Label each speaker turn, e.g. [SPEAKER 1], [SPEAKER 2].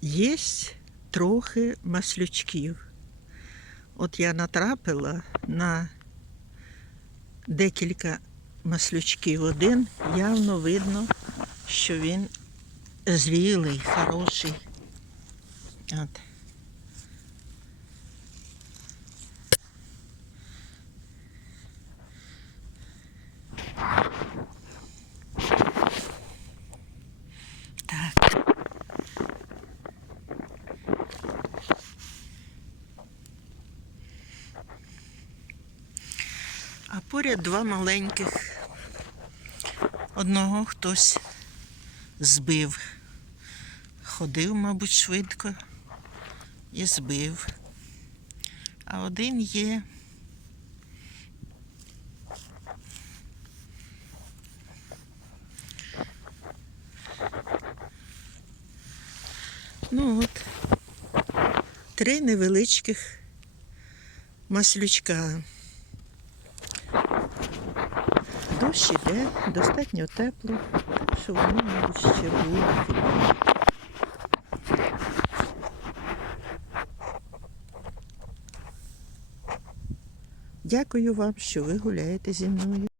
[SPEAKER 1] є трохи маслючків. От я натрапила на декілька маслючків. Один явно видно, що він зрілий, хороший. От. А поряд два маленьких. Одного хтось збив. Ходив, мабуть, швидко і збив. А один є. Ну от, три невеличких маслючка. Дощ іде, достатньо тепло, так що вони, мабуть, ще будуть. Дякую вам, що ви гуляєте зі мною.